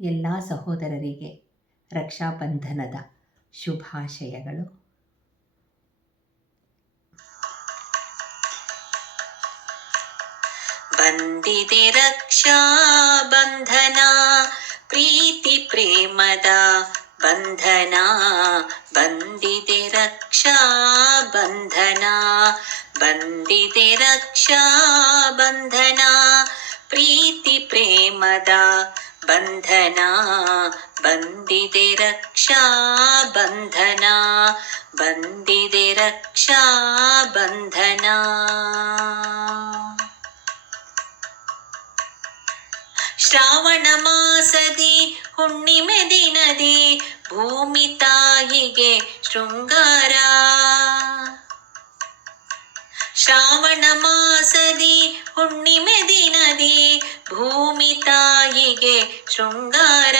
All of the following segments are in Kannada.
ಎಲ್ಲ ಸಹೋದರರಿಗೆ ರಕ್ಷಾಬಂಧನದ ಶುಭಾಶಯಗಳು. ಬಂದಿದೆ ರಕ್ಷಾ ಬಂಧನ, ಪ್ರೀತಿ ಪ್ರೇಮದ ಬಂಧನ. ಬಂದಿದೆ ರಕ್ಷಾ ಬಂಧನ, ಬಂದಿದೆ ರಕ್ಷಾ ಬಂಧನ, ಪ್ರೀತಿ ಪ್ರೇಮದ ಬಂಧನ. ಬಂದಿದೆ ರಕ್ಷಾ ಬಂಧನ, ಬಂದಿದೆ ರಕ್ಷಾ ಬಂಧನ. ಶ್ರಾವಣ ಮಾಸದಿ ಹುಣ್ಣಿಮೆ ದಿನದಿ ಭೂಮಿ ತಾಯಿಗೆ ಶೃಂಗಾರ. ಶ್ರಾವಣ ಮಾಸದಿ ಹುಣ್ಣಿಮೆ ದಿನದಿ ಭೂಮಿ ತಾಯಿಗೆ ಶೃಂಗಾರ.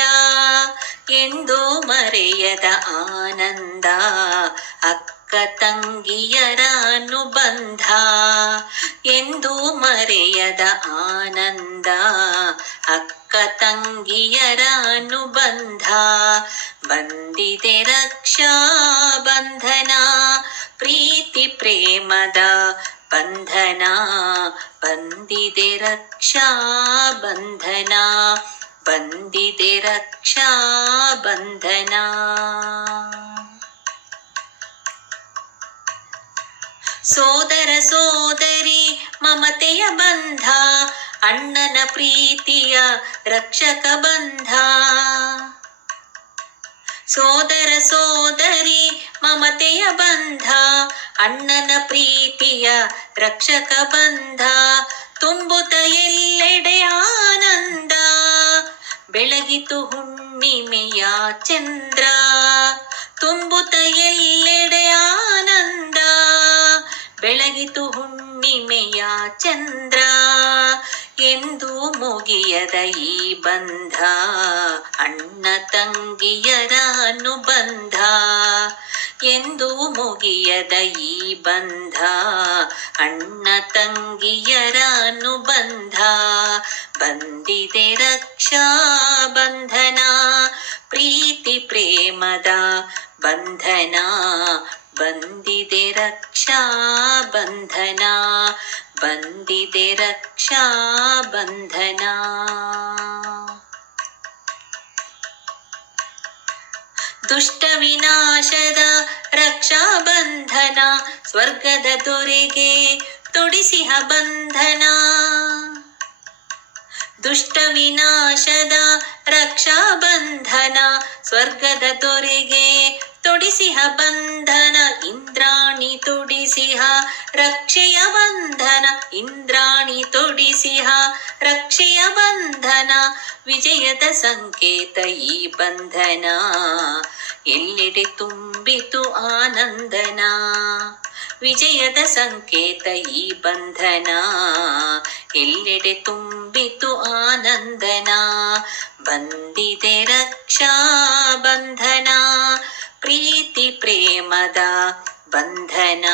ಎಂದು ಮರೆಯದ ಆನಂದ ಅಕ್ಕ ತಂಗಿಯರ ಅನುಬಂಧ. ಎಂದು ಮರೆಯದ ಆನಂದ ಅಕ್ಕ ತಂಗಿಯರ ಅನುಬಂಧ. ಬಂದಿದೆ ರಕ್ಷಾ ಬಂಧನ, ಪ್ರೀತಿ ಪ್ರೇಮದ ಬಂಧನ. ಬಂದಿದೆ ರಕ್ಷಾ ಬಂಧನ, ಬಂದಿದೆ ರಕ್ಷಾ ಬಂಧನ. ಸೋದರ ಸೋದರಿ ಮಮತೆಯ ಬಂಧ, ಅಣ್ಣನ ಪ್ರೀತಿಯ ರಕ್ಷಕ ಬಂಧ. ಸೋದರ ಸೋದರಿ ಮಮತೆಯ ಬಂಧ, ಅಣ್ಣನ ಪ್ರೀತಿಯ ರಕ್ಷಕ ಬಂಧ. ತುಂಬುತ್ತ ಎಲ್ಲೆಡೆ ಆನಂದ, ಬೆಳಗಿತು ಹುಣ್ಣಿಮೆಯ ಚಂದ್ರ. ತುಂಬುತ್ತ ಎಲ್ಲೆಡೆ ಆನಂದ, ಬೆಳಗಿತು ಹುಣ್ಣಿಮೆಯ ಚಂದ್ರ. ಎಂದು ಮುಗಿಯದ ಈ ಬಂಧ ಅಣ್ಣ ತಂಗಿಯರ ಅನುಬಂಧ. ಎಂದು ಮುಗಿಯದ ಈ ಬಂಧ ಅಣ್ಣ ತಂಗಿಯರ ಅನುಬಂಧ. ಬಂದಿದೆ ರಕ್ಷಾ ಬಂಧನ, ಪ್ರೀತಿ ಪ್ರೇಮದ ಬಂಧನ. ಬಂದಿದೆ ರಕ್ಷಾ ಬಂಧನ, ಬಂದಿದೆ ರಕ್ಷಾ ಬಂಧನ. ದುಷ್ಟ ವಿನಾಶದ ರಕ್ಷಾ ಬಂಧನ, ಸ್ವರ್ಗದ ದೊರೆಗೆ ತೊಡಿಸಿಹ ಬಂಧನ. ದುಷ್ಟ ವಿನಾಶದ ರಕ್ಷಾ ಬಂಧನ, ಸ್ವರ್ಗದ ದೊರೆಗೆ ತೊಡಿಸಿಹ ಬಂಧನ. ಇಂದ್ರಾಣಿ ತೊಡಿಸಿಹ ರಕ್ಷೆಯ ಬಂಧನ, ಇಂದ್ರಾಣಿ ತೊಡಿಸಿಹ ರಕ್ಷೆಯ ಬಂಧನ. ವಿಜಯದ ಸಂಕೇತ ಈ ಬಂಧನ, ಎಲ್ಲೆಡೆ ತುಂಬಿತು ಆನಂದನ. ವಿಜಯದ ಸಂಕೇತ ಈ ಬಂಧನ, ಎಲ್ಲೆಡೆ ತುಂಬಿತು ಆನಂದನ. ಬಂದಿದೆ ರಕ್ಷಾ ಬಂಧನ, ಪ್ರೀತಿ ಪ್ರೇಮದ ಬಂಧನ.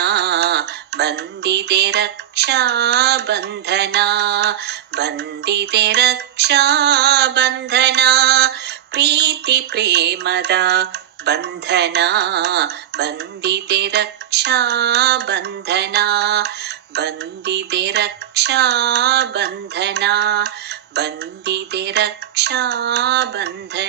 ಬಂದಿದೆ ರಕ್ಷಾ ಬಂಧನ, ಬಂದಿದೆ ರಕ್ಷಾ ಬಂಧನ, ಪ್ರೀತಿ ಪ್ರೇಮದ ಬಂಧನ. ಬಂದಿದೆ ರಕ್ಷಾ ಬಂಧನ, ಬಂದಿದೆ ರಕ್ಷಾ ಬಂಧನ, ಬಂದಿದೆ ರಕ್ಷಾ ಬಂಧನ.